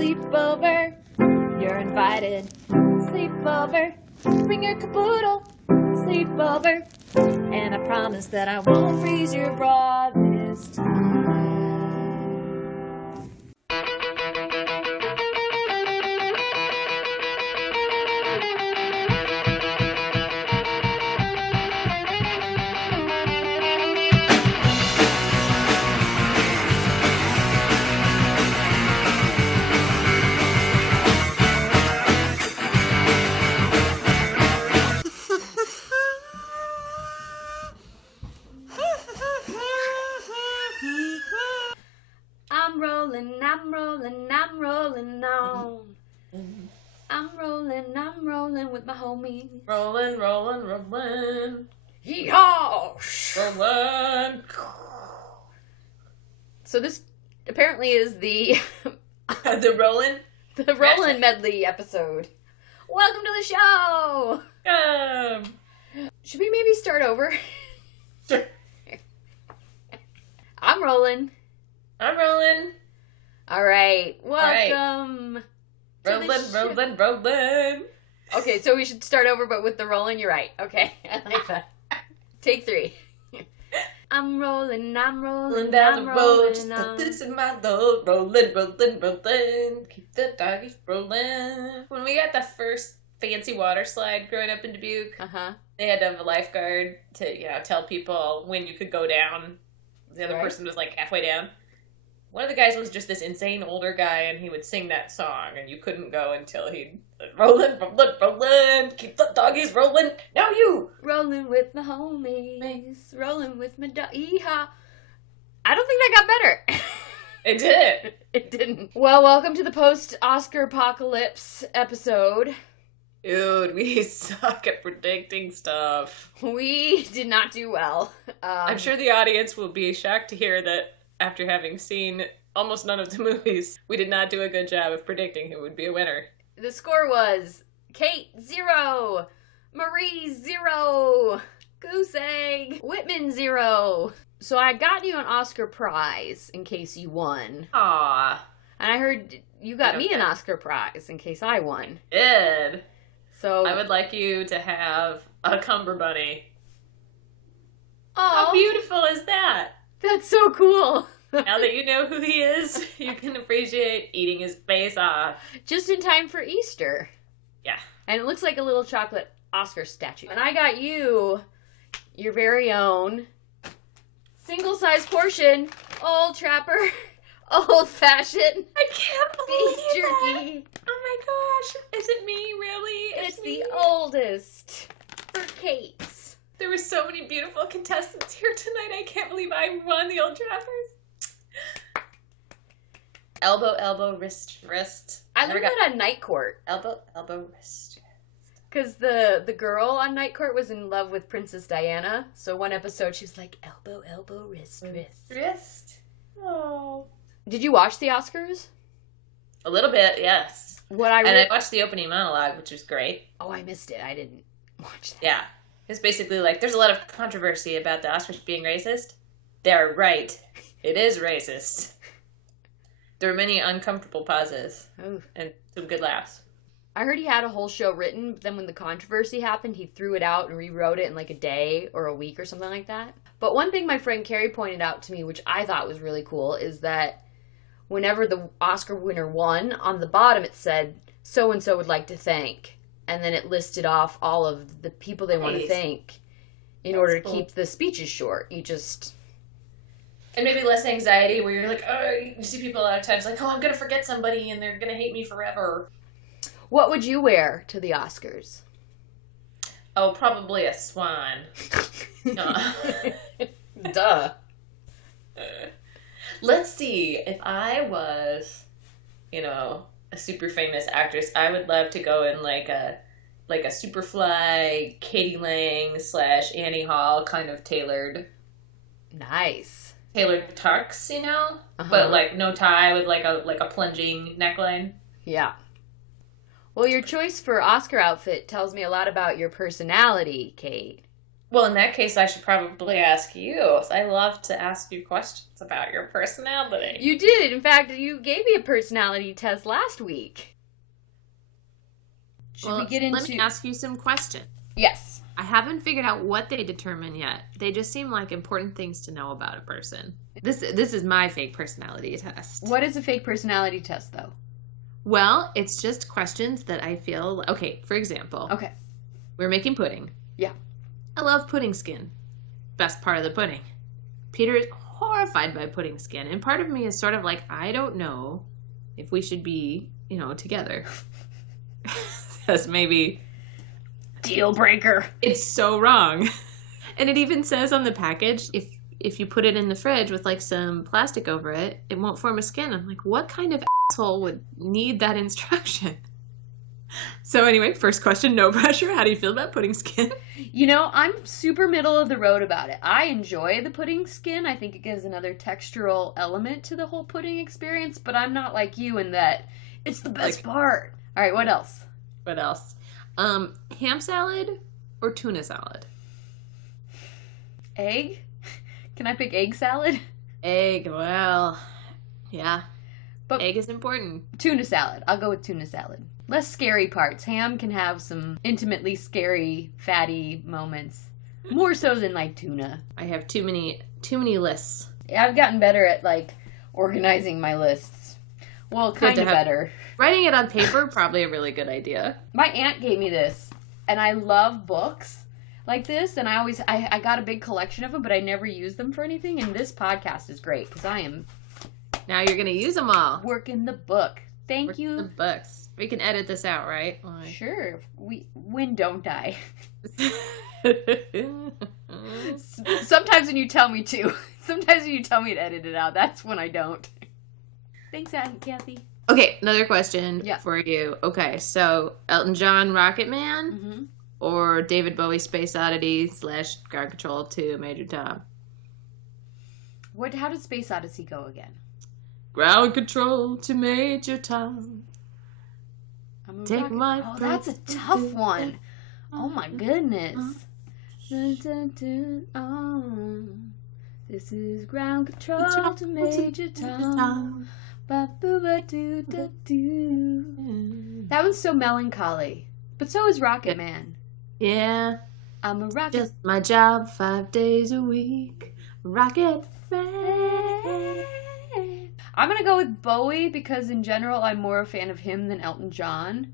Sleepover, you're invited. Sleepover, bring your caboodle. Sleepover, and I promise that I won't freeze your broadest. I'm rolling on. I'm rolling with my homies. Rolling. Yeehaw! Rolling. So this apparently is the The Rollin' medley episode. Welcome to the show! Should we maybe start over? Sure. I'm rolling. I'm rolling. All right. Welcome. Rolling. Okay, so we should start over, but with the rolling. You're right. Okay, I like that. Take 3. I'm rolling down the road. This is my load. Rolling. Keep the doggies rolling. When we got the first fancy water slide growing up in Dubuque, they had to have a lifeguard to, tell people when you could go down. The other person was like halfway down. One of the guys was just this insane older guy, and he would sing that song, and you couldn't go until he'd rolling, keep the doggies rolling. Now you rolling with my homies, rolling with my dog. Yeehaw! I don't think that got better. It did. It didn't. Well, welcome to the post-Oscar apocalypse episode. Dude, we suck at predicting stuff. We did not do well. I'm sure the audience will be shocked to hear that after having seen almost none of the movies, we did not do a good job of predicting who would be a winner. The score was Kate 0, Marie 0, Goose Egg, Whitman 0. So I got you an Oscar prize in case you won. Aww. And I heard you got me an Oscar prize in case I won. Did. So I would like you to have a Cumber Bunny. Oh, how beautiful is that? That's so cool. Now that you know who he is, you can appreciate eating his face off. Just in time for Easter. Yeah. And it looks like a little chocolate Oscar statue. And I got you your very own single-size portion, Old Trapper, old-fashioned I can't believe beef jerky. That. Oh my gosh. Is it me, really? It's the oldest for Kate. There were so many beautiful contestants here tonight. I can't believe I won the Old Trappers. Elbow, wrist. I learned that on Night Court. Elbow, wrist. Because the girl on Night Court was in love with Princess Diana. So one episode she was like, elbow, wrist. Wrist. Oh. Did you watch the Oscars? A little bit, yes. I watched the opening monologue, which was great. Oh, I missed it. I didn't watch that. Yeah. It's basically like, there's a lot of controversy about the Oscars being racist. They're right. It is racist. There were many uncomfortable pauses. Ooh. And some good laughs. I heard he had a whole show written, but then when the controversy happened, he threw it out and rewrote it in like a day or a week or something like that. But one thing my friend Carrie pointed out to me, which I thought was really cool, is that whenever the Oscar winner won, on the bottom it said, so-and-so would like to thank. And then it listed off all of the people they want to thank in order to keep the speeches short. And maybe less anxiety where you're like, oh, you see people a lot of times like, oh, I'm going to forget somebody and they're going to hate me forever. What would you wear to the Oscars? Oh, probably a swan. Duh. Let's see. If I was, a super famous actress, I would love to go in like a Superfly, Katie Lang / Annie Hall kind of tailored tux, but like no tie with like a plunging neckline. Yeah. Well, your choice for Oscar outfit tells me a lot about your personality, Kate. Well, in that case, I should probably ask you. I love to ask you questions about your personality. You did. In fact, you gave me a personality test last week. Should we get into... Let me ask you some questions. Yes. I haven't figured out what they determine yet. They just seem like important things to know about a person. This is my fake personality test. What is a fake personality test, though? Well, it's just questions that I feel... Okay, for example. Okay. We're making pudding. Yeah. I love pudding skin. Best part of the pudding. Peter is horrified by pudding skin. And part of me is sort of like, I don't know if we should be, together. Because maybe... Deal breaker. It's so wrong. And it even says on the package, if you put it in the fridge with like some plastic over it, it won't form a skin. I'm like, what kind of asshole would need that instruction? So anyway, first question, no pressure. How do you feel about pudding skin? I'm super middle of the road about it. I enjoy the pudding skin. I think it gives another textural element to the whole pudding experience, but I'm not like you in that it's the best part. All right, what else? What else? Ham salad or tuna salad? Egg? Can I pick egg salad? Egg, well, yeah. But egg is important. Tuna salad. I'll go with tuna salad. Less scary parts. Ham can have some intimately scary, fatty moments. More so than like tuna. I have too many lists. I've gotten better at organizing my lists. Well, kind of better. Writing it on paper, probably a really good idea. My aunt gave me this, and I love books like this, and I got a big collection of them, but I never use them for anything, and this podcast is great, because I am... Now you're going to use them all. Working the book. Thank you. The books. We can edit this out, right? Sure. When don't I? Sometimes when you tell me to. Sometimes when you tell me to edit it out, that's when I don't. Thanks, Aunt Kathy. Okay, another question for you. Okay, so Elton John, Rocket Man, or David Bowie, Space Oddity / Ground Control to Major Tom? How did Space Odyssey go again? Ground Control to Major Tom. Take my breath. That's a tough one. Oh my goodness. This is Ground Control to Major Tom. That one's so melancholy. But so is Rocket Man. Yeah. I'm a rocket. Just my job 5 days a week. Rocket Man. I'm going to go with Bowie because in general I'm more a fan of him than Elton John.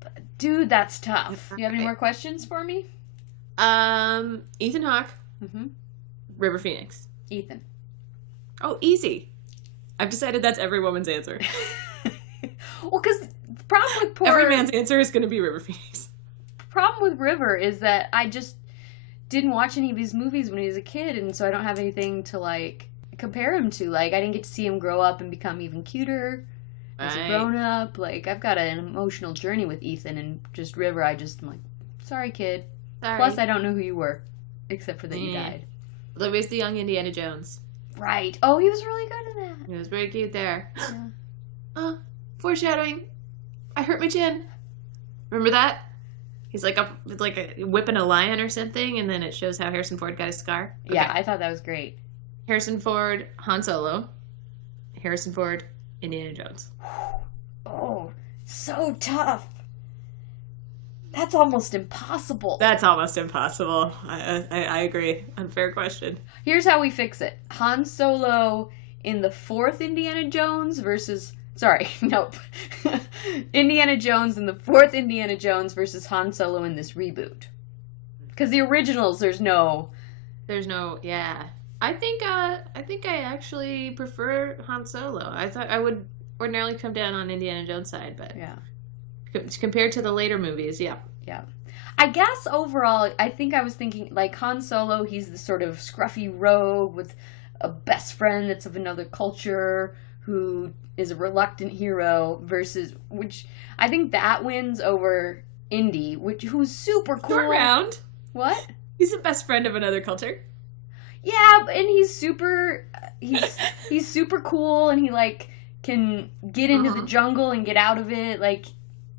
But, dude, that's tough. Do you have any more questions for me? Ethan Hawke. River Phoenix. Ethan. Oh, easy. I've decided that's every woman's answer. Well, because the problem with every man's answer is going to be River Phoenix. The problem with River is that I just didn't watch any of his movies when he was a kid, and so I don't have anything to, compare him to. I didn't get to see him grow up and become even cuter as a grown-up. I've got an emotional journey with Ethan, and just River, I'm like, sorry, kid. Sorry. Plus, I don't know who you were, except for that you died. Louis the Young Indiana Jones. Right. Oh, he was really good in that. He was very cute there. Yeah. Foreshadowing. I hurt my chin. Remember that? He's whipping a lion or something, and then it shows how Harrison Ford got his scar. Okay. Yeah, I thought that was great. Harrison Ford, Han Solo. Harrison Ford, Indiana Jones. Oh, so tough. That's almost impossible. That's almost impossible. I agree. Unfair question. Here's how we fix it. Han Solo in the 4th Indiana Jones versus... Sorry, nope. Indiana Jones in the 4th Indiana Jones versus Han Solo in this reboot. Because the originals, there's no... Yeah. I think I actually prefer Han Solo. I thought I would ordinarily come down on Indiana Jones' side, but... Yeah. Compared to the later movies, yeah. Yeah. I guess overall, I think I was thinking, Han Solo, he's the sort of scruffy rogue with a best friend that's of another culture who is a reluctant hero versus, which I think that wins over Indy, who's super cool. Short round. What? He's the best friend of another culture. Yeah, and he's super cool, and he, can get into the jungle and get out of it,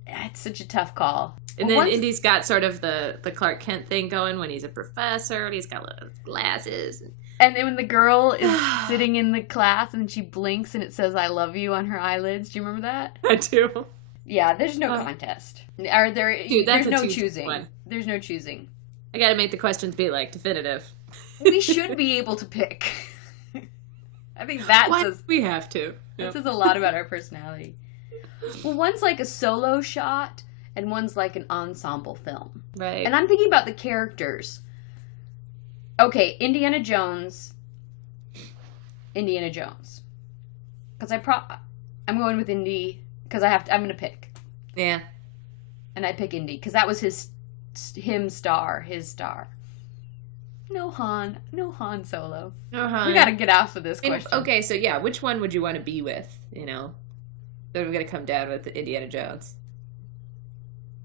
It's such a tough call. And then Indy's got sort of the Clark Kent thing going when he's a professor, and he's got little glasses. And then when the girl is sitting in the class and she blinks and it says "I love you" on her eyelids. Do you remember that? I do. Yeah, there's no contest. Are there? Dude, there's no choosing. One. There's no choosing. I gotta make the questions be, like, definitive. We should be able to pick. I think that says... We have to. Yep. That says a lot about our personality. Well, one's like a solo shot, and one's like an ensemble film. Right. And I'm thinking about the characters. Okay, Indiana Jones. Because I'm going with Indy, because I'm going to pick. Yeah. And I pick Indy, because that was his star. No Han Solo. No Han. We gotta get off of this question. Okay, so yeah, which one would you want to be with, you know? Then we're gonna come down with Indiana Jones.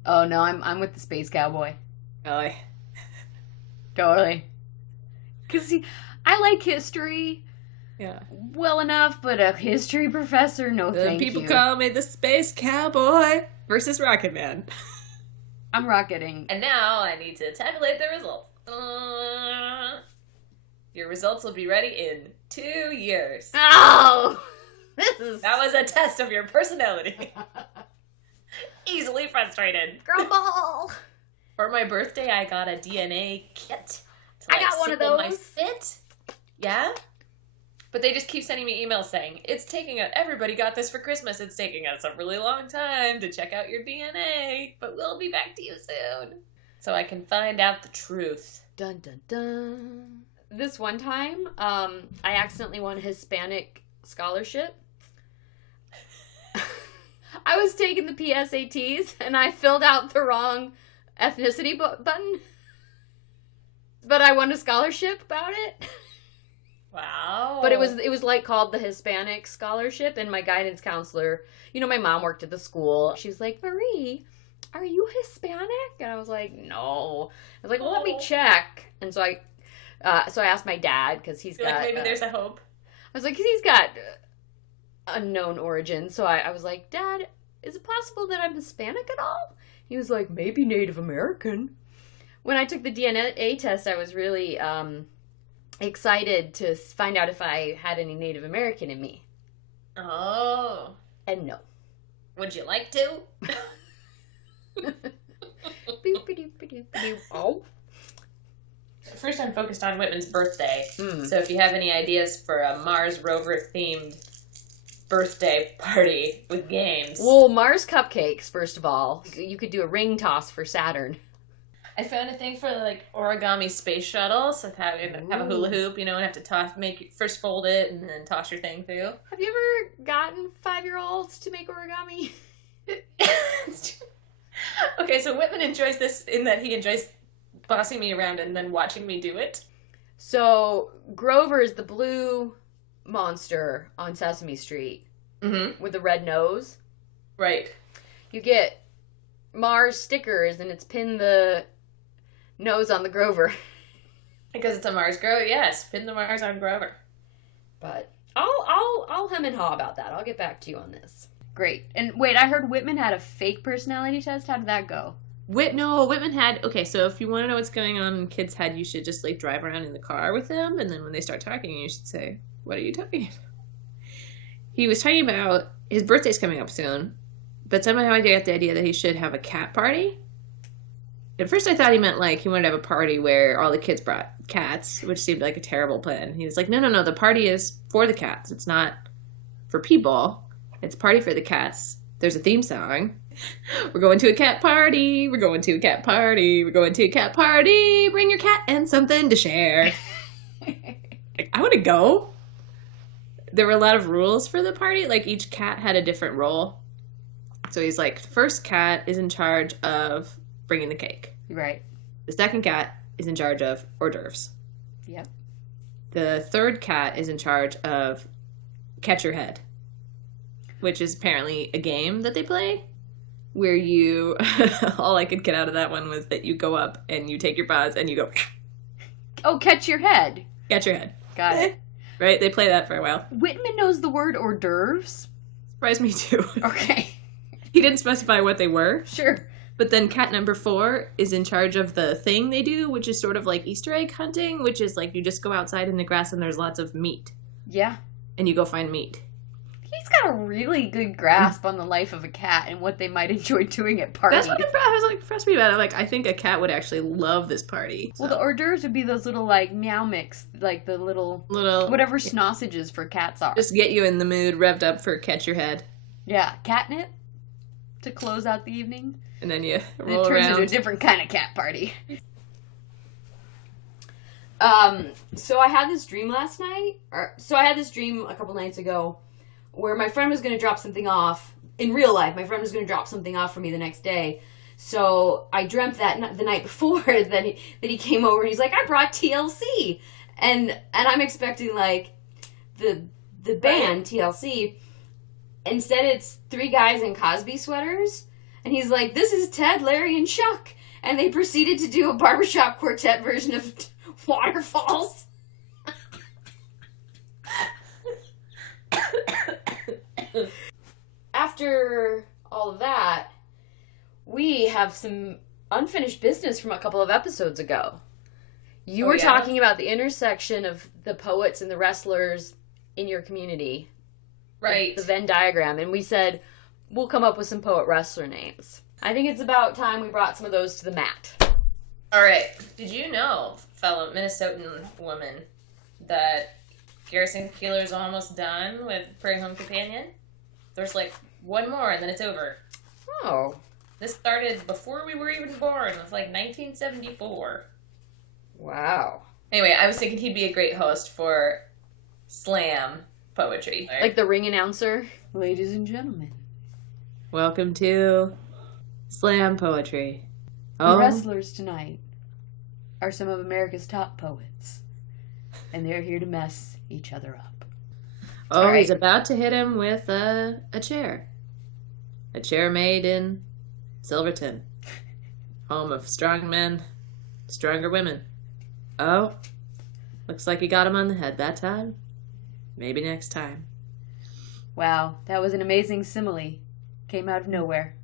Oh no, I'm with the space cowboy. Really? Totally. Because I like history. Yeah. Well enough, but a history professor, no thank you. People call me the space cowboy versus Rocket Man. I'm rocketing. And now I need to tabulate the results. Your results will be ready in 2 years. Oh! That was a test of your personality. Easily frustrated. Grumble! For my birthday, I got a DNA kit. I got one of those. My fit. Yeah? But they just keep sending me emails saying, everybody got this for Christmas. It's taking us a really long time to check out your DNA, but we'll be back to you soon. So I can find out the truth. Dun, dun, dun. This one time, I accidentally won a Hispanic scholarship. I was taking the PSATs, and I filled out the wrong ethnicity button. But I won a scholarship about it. Wow. But it was like called the Hispanic Scholarship, and my guidance counselor, you know, my mom worked at the school. She was like, "Marie, are you Hispanic?" And I was like, "No." I was like, "Well, let me check." And so I asked my dad, because he's got... like, maybe there's a hope. I was like, because he's got unknown origin. So I was like, "Dad, is it possible that I'm Hispanic at all?" He was like, "Maybe Native American." When I took the DNA test, I was really excited to find out if I had any Native American in me. Oh. And no. Would you like to? Oh. First, I'm focused on Whitman's birthday. So if you have any ideas for a Mars rover themed birthday party with games. Well, Mars cupcakes, first of all. You could do a ring toss for Saturn. I found a thing for, like, origami space shuttles. So have a hula hoop, you know, and have to first fold it and then toss your thing through. Have you ever gotten 5-year-olds to make origami? Okay, so Whitman enjoys this in that he enjoys bossing me around and then watching me do it. So Grover is the blue monster on Sesame Street with the red nose. Right. You get Mars stickers and it's pinned the nose on the Grover. Because it's a Mars Grover, yes. Pin the Mars on Grover. But I'll hem and haw about that. I'll get back to you on this. Great. And wait, I heard Whitman had a fake personality test. How did that go? Whitman had... Okay, so if you want to know what's going on in kids' head, you should just, like, drive around in the car with them, and then when they start talking, you should say, "What are you talking about?" He was talking about his birthday's coming up soon, but somehow I got the idea that he should have a cat party. At first I thought he meant, like, he wanted to have a party where all the kids brought cats, which seemed like a terrible plan. He was like, no, the party is for the cats. It's not for people. It's a party for the cats. There's a theme song. We're going to a cat party. We're going to a cat party. We're going to a cat party. Bring your cat and something to share. Like, I want to go. There were a lot of rules for the party. Like, each cat had a different role. So he's like, the first cat is in charge of bringing the cake. Right. The second cat is in charge of hors d'oeuvres. Yep. The third cat is in charge of catch your head, which is apparently a game that they play where you, all I could get out of that one was that you go up and you take your paws and you go. Oh, catch your head. Catch your head. Got it. Right? They play that for a while. Whitman knows the word hors d'oeuvres. Surprised me too. Okay. He didn't specify what they were. Sure. But then cat number 4 is in charge of the thing they do, which is sort of like Easter egg hunting, which is like you just go outside in the grass and there's lots of meat. Yeah. And you go find meat. He's got a really good grasp on the life of a cat and what they might enjoy doing at parties. That's what impressed me about it. Like, I think a cat would actually love this party. So. Well, the hors d'oeuvres would be those little, like, meow mix, like the little whatever sausages for cats are. Just get you in the mood, revved up for Catch Your Head. Yeah, catnip to close out the evening. And then you roll and it turns around. into a different kind of cat party. So I had this dream last night, I had this dream a couple nights ago, where my friend was going to drop something off, in real life, my friend was going to drop something off for me the next day. So I dreamt that the night before that he came over and he's like, I brought TLC. And I'm expecting, like, the band, TLC. Instead, it's 3 guys in Cosby sweaters. And he's like, this is Ted, Larry, and Chuck. And they proceeded to do a barbershop quartet version of Waterfalls. After all of that, we have some unfinished business from a couple of episodes ago. You were talking about the intersection of the poets and the wrestlers in your community. Right. The Venn diagram. And we said, we'll come up with some poet-wrestler names. I think it's about time we brought some of those to the mat. All right. Did you know, fellow Minnesotan woman, that Garrison Keillor's almost done with Prairie Home Companion? There's like one more and then it's over. Oh. This started before we were even born. It was like 1974. Wow. Anyway, I was thinking he'd be a great host for slam poetry. Like the ring announcer. Ladies and gentlemen. Welcome to slam poetry. The wrestlers tonight are some of America's top poets. And they're here to mess each other up. Oh, right. He's about to hit him with a chair. A chair made in Silverton. Home of strong men, stronger women. Oh, looks like he got him on the head that time. Maybe next time. Wow, that was an amazing simile. Came out of nowhere.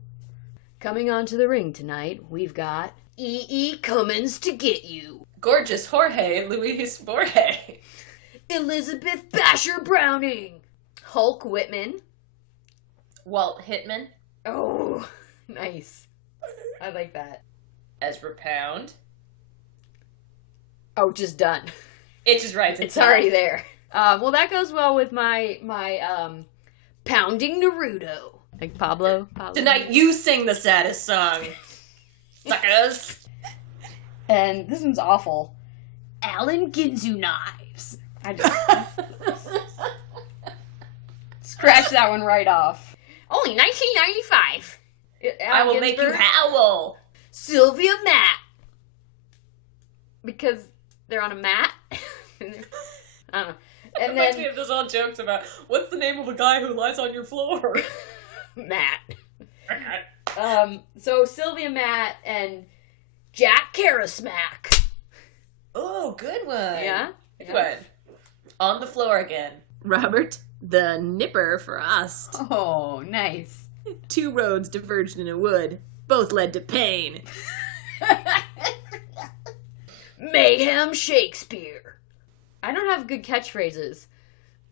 Coming onto the ring tonight, we've got E.E. Cummins to get you. Gorgeous Jorge Luis Borge. Elizabeth Basher Browning. Hulk Whitman. Walt Hitman. Oh, nice. I like that. Ezra Pound. Oh, just done. It just writes It's already there. Well, that goes well with my Pounding Naruto. Like Pablo. Tonight you sing the saddest song. Suckers. And this one's awful. Allen Ginzu Knives. I just scratch that one right off. Only $19.95. I will make you howl. Sylvia Matt. Because they're on a mat. I don't know. And reminds then me of those old jokes about what's the name of a guy who lies on your floor? Matt. So Sylvia Matt and Jack Karasmack. Oh, good one. Yeah? Good one. On the floor again. Robert the Nipper Frost. Oh, nice. 2 roads diverged in a wood. Both led to pain. Mayhem Shakespeare. I don't have good catchphrases.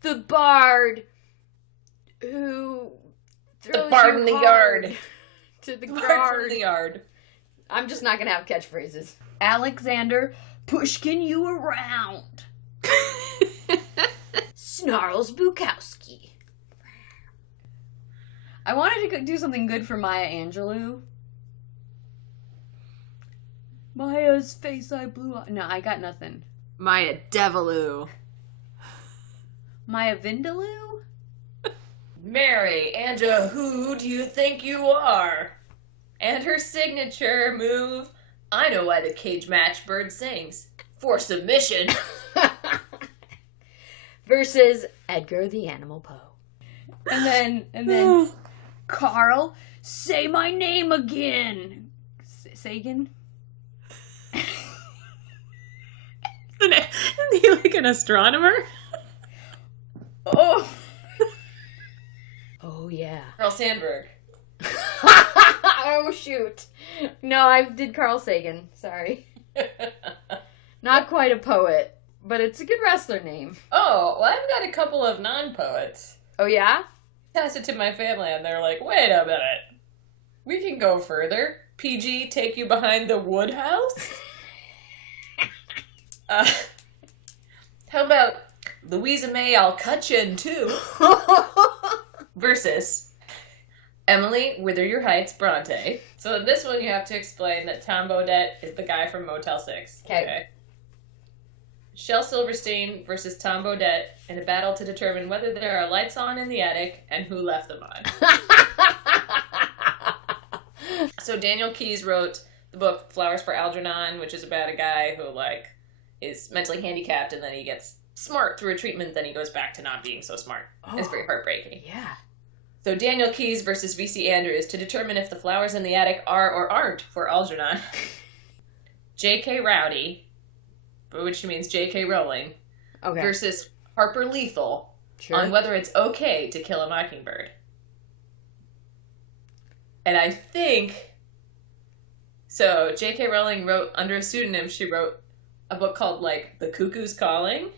The bard who throws the bard you in the hard yard. To the Bard guard. from the yard. I'm just not going to have catchphrases. Alexander Pushkin you around. Snarls Bukowski. I wanted to do something good for Maya Angelou. Maya's face I blew up. No, I got nothing. Maya Deviloo. Maya Vindaloo? Mary, Angela, who do you think you are? And her signature move, I know why the cage match bird sings. For submission. Versus Edgar the Animal Poe. And then Carl, say my name again. Sagan? Isn't he like an astronomer? Oh. Oh, yeah. Carl Sandburg. Oh, shoot. No, I did Carl Sagan. Sorry. Not quite a poet, but it's a good wrestler name. Oh, well, I've got a couple of non-poets. Oh, yeah? Passed it to my family, and they're like, wait a minute. We can go further. PG, take you behind the wood house? How about Louisa May, I'll cut you in two? Versus Emily, Wither Your Heights, Bronte. So in this one, you have to explain that Tom Bodett is the guy from Motel 6. Okay. Shel Silverstein versus Tom Bodett in a battle to determine whether there are lights on in the attic and who left them on. So Daniel Keyes wrote the book Flowers for Algernon, which is about a guy who, like, is mentally handicapped and then he gets smart through a treatment, then he goes back to not being so smart. Oh, it's very heartbreaking. Yeah. So Daniel Keyes versus V.C. Andrews to determine if the flowers in the attic are or aren't for Algernon. J.K. Rowdy, which means J.K. Rowling, versus Harper Lethal on whether it's okay to kill a mockingbird. And I think... So, J.K. Rowling wrote, under a pseudonym, she wrote a book called, like, The Cuckoo's Calling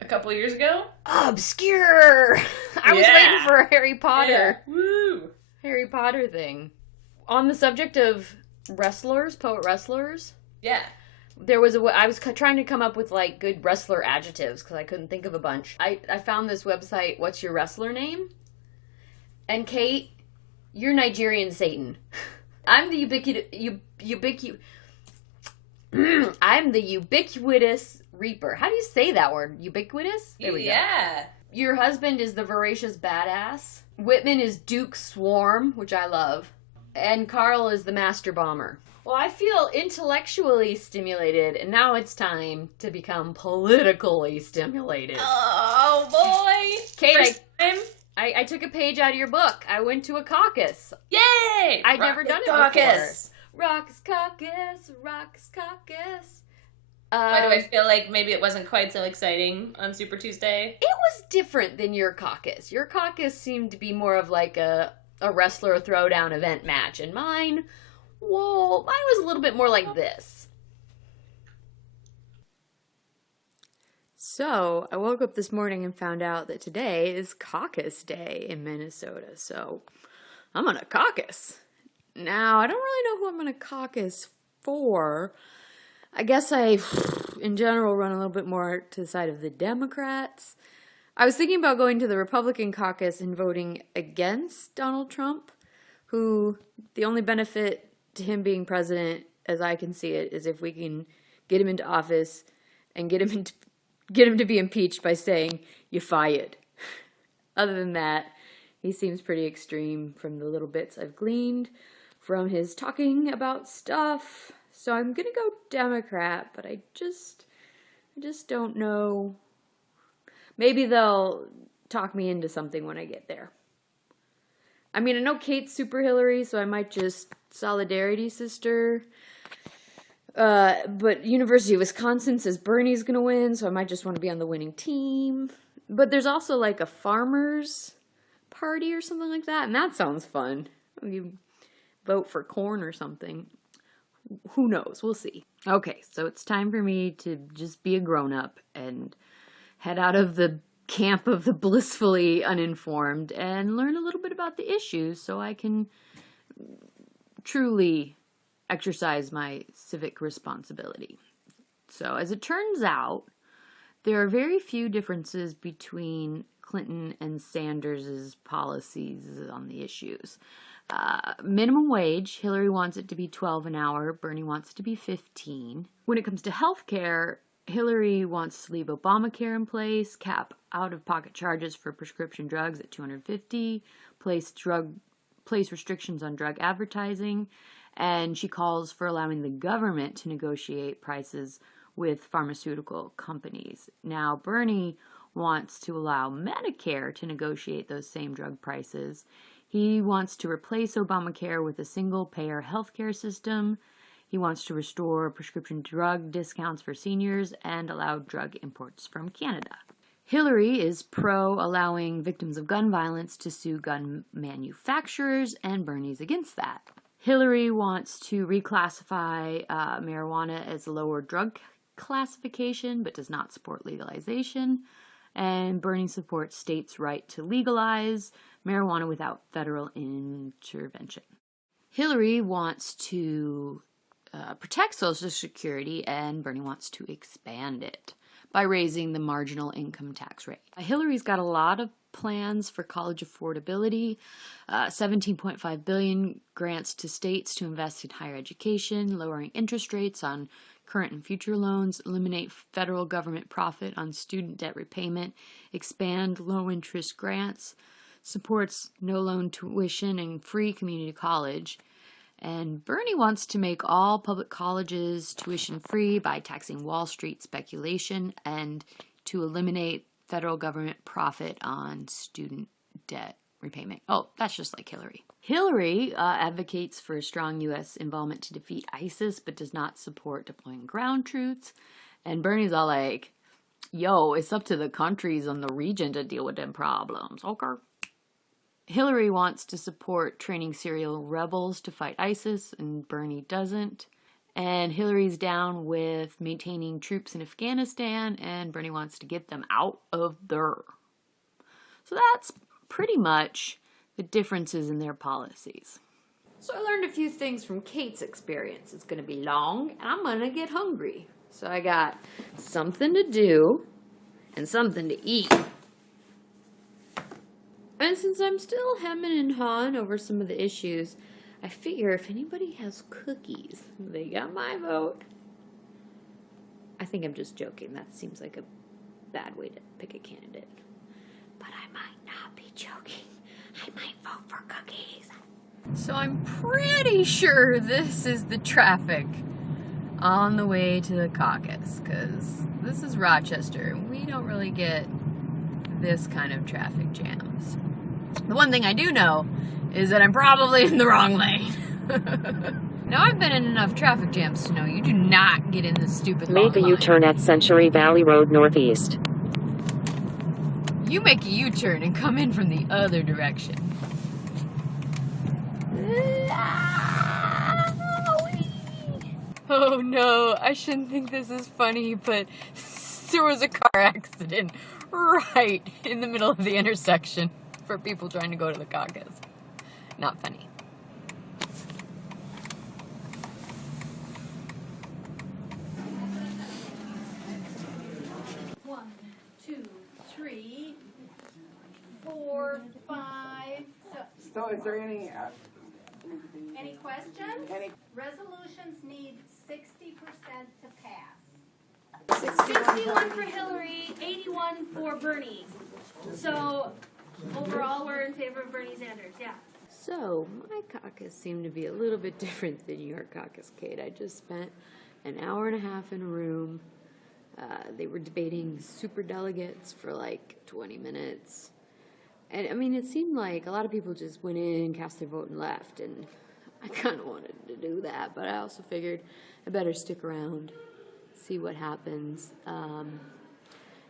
a couple years ago. Obscure! I was waiting for a Harry Potter. Yeah. Woo! Harry Potter thing. On the subject of wrestlers, poet wrestlers. Yeah. There was I was trying to come up with, like, good wrestler adjectives because I couldn't think of a bunch. I found this website, What's Your Wrestler Name? And Kate, you're Nigerian Satan. I'm the I'm the ubiquitous reaper. How do you say that word? Ubiquitous? There we go. Yeah. Your husband is the voracious badass. Whitman is Duke Swarm, which I love. And Carl is the master bomber. Well, I feel intellectually stimulated, and now it's time to become politically stimulated. Oh, boy. Kate, I took a page out of your book. I went to a caucus. Yay! I'd never done it caucus. Before. Raucous caucus, raucous caucus. Why do I feel like maybe it wasn't quite so exciting on Super Tuesday? It was different than your caucus. Your caucus seemed to be more of like a wrestler throwdown event match, and mine was a little bit more like this. So, I woke up this morning and found out that today is caucus day in Minnesota, so I'm going to caucus. Now, I don't really know who I'm going to caucus for. I guess I, in general, run a little bit more to the side of the Democrats. I was thinking about going to the Republican caucus and voting against Donald Trump, who the only benefit to him being president, as I can see it, is if we can get him into office and get him to be impeached by saying, "You're fired." Other than that, he seems pretty extreme from the little bits I've gleaned from his talking about stuff. So I'm going to go Democrat, but I just don't know. Maybe they'll talk me into something when I get there. I mean, I know Kate's super Hillary, so I might just solidarity sister. But University of Wisconsin says Bernie's going to win, so I might just want to be on the winning team. But there's also like a farmers party or something like that, and that sounds fun. You vote for corn or something. Who knows? We'll see. Okay, so it's time for me to just be a grown-up and head out of the camp of the blissfully uninformed and learn a little bit about the issues so I can truly exercise my civic responsibility. So, as it turns out, there are very few differences between Clinton and Sanders' policies on the issues. Minimum wage, Hillary wants it to be $12 an hour, Bernie wants it to be $15. When it comes to health care, Hillary wants to leave Obamacare in place, cap out-of-pocket charges for prescription drugs at $250, place restrictions on drug advertising, and she calls for allowing the government to negotiate prices with pharmaceutical companies. Now, Bernie wants to allow Medicare to negotiate those same drug prices. He wants to replace Obamacare with a single-payer healthcare system. He wants to restore prescription drug discounts for seniors and allow drug imports from Canada. Hillary is pro-allowing victims of gun violence to sue gun manufacturers, and Bernie's against that. Hillary wants to reclassify marijuana as a lower drug classification, but does not support legalization. And Bernie supports states' right to legalize marijuana without federal intervention. Hillary wants to protect Social Security, and Bernie wants to expand it by raising the marginal income tax rate. Hillary's got a lot of plans for college affordability, $17.5 billion grants to states to invest in higher education, lowering interest rates on current and future loans, eliminate federal government profit on student debt repayment, expand low-interest grants, supports no-loan tuition and free community college. And Bernie wants to make all public colleges tuition-free by taxing Wall Street speculation and to eliminate federal government profit on student debt repayment. Oh, that's just like Hillary. Hillary advocates for a strong U.S. involvement to defeat ISIS, but does not support deploying ground troops. And Bernie's all like, yo, it's up to the countries and the region to deal with them problems. Okay. Hillary wants to support training Syrian rebels to fight ISIS, and Bernie doesn't. And Hillary's down with maintaining troops in Afghanistan, and Bernie wants to get them out of there. So that's pretty much the differences in their policies. So I learned a few things from Kate's experience. It's going to be long, and I'm going to get hungry. So I got something to do and something to eat. And since I'm still hemming and hawing over some of the issues, I figure if anybody has cookies, they got my vote. I think I'm just joking. That seems like a bad way to pick a candidate. But I might not be joking. I might vote for cookies. So I'm pretty sure this is the traffic on the way to the caucus, because this is Rochester, and we don't really get this kind of traffic jams. The one thing I do know is that I'm probably in the wrong lane. Now, I've been in enough traffic jams to know you do not get in this stupid long Make a U-turn at Century Valley Road Northeast. You make a U-turn and come in from the other direction. Oh no, I shouldn't think this is funny, but there was a car accident right in the middle of the intersection for people trying to go to the caucus. Not funny. One, two, three, 4, 5. So is there any Questions? Any- Resolutions need 60% to pass. 61 for Hillary, 81 for Bernie. So overall, we're in favor of Bernie Sanders. Yeah. So, my caucus seemed to be a little bit different than your caucus, Kate. I just spent an hour and a half in a room. They were debating superdelegates for like 20 minutes. And, I mean, it seemed like a lot of people just went in, cast their vote, and left. And I kind of wanted to do that, but I also figured I better stick around, see what happens.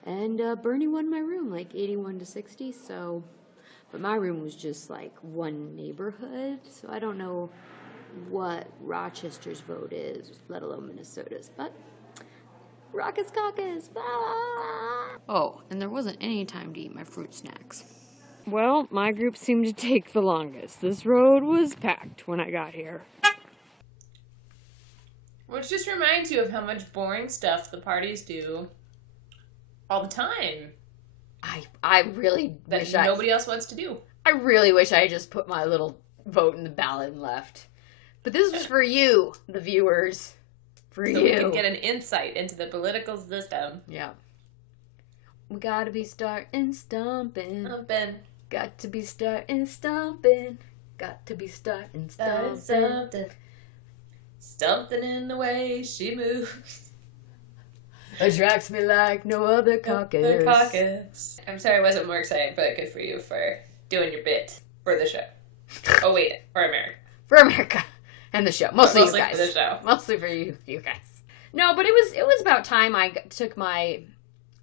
And Bernie won my room, like 81 to 60, so... But my room was just like one neighborhood, so I don't know what Rochester's vote is, let alone Minnesota's. But Rockets Caucus! Ah! Oh, and there wasn't any time to eat my fruit snacks. Well, my group seemed to take the longest. This road was packed when I got here. Which just reminds you of how much boring stuff the parties do all the time. I really that wish nobody else wants to do. I really wish I just put my little vote in the ballot and left. But this was for you, the viewers. For so you. we can get an insight into the political system. Yeah. We gotta be starting stomping. Got to be starting stomping. Got to be starting stomping. Something in the way she moves attracts me like no other caucus. The caucus. I'm sorry I wasn't more excited, but good for you for doing your bit for the show. Oh wait, for America. For America and the show. Mostly you guys. For the show. Mostly for you guys. No, but it was about time I took my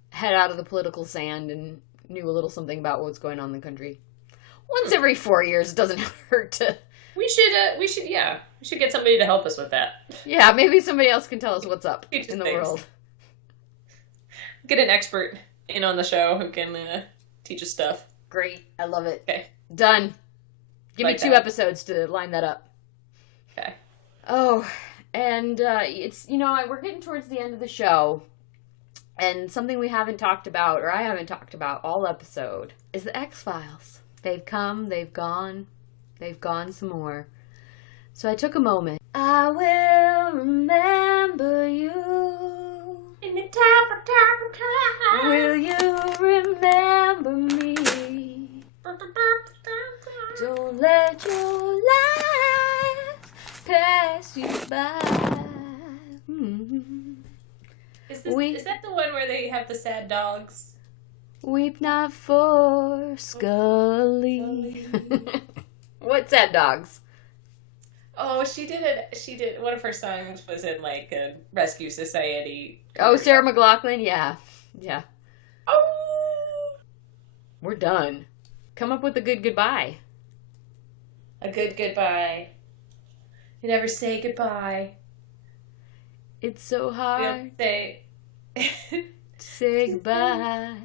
head out of the political sand and knew a little something about what's going on in the country. Once every 4 years, it doesn't hurt to We should get somebody to help us with that. Yeah, maybe somebody else can tell us what's up Teach us in the things. world. Get an expert in on the show who can teach us stuff. Great. I love it. Okay. Done. Give Like me 2 that. episodes to line that up. Okay. Oh, and it's, we're getting towards the end of the show. And something we haven't talked about, or I haven't talked about all episode, is the X-Files. They've come, they've gone some more. So I took a moment. I will remember you. In the time. Will you remember me? Don't let your life pass you by. Is that the one where they have the sad dogs? Weep not for Scully. What's that, dogs? Oh, she did. One of her songs was in like a Rescue Society. Oh, Sarah McLachlan? Yeah. Yeah. Oh! We're done. Come up with a good goodbye. A good goodbye. You never say goodbye. It's so You hard don't say. to say goodbye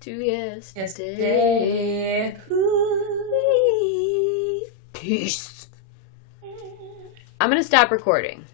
to yesterday. Yesterday. Peace. I'm going to stop recording.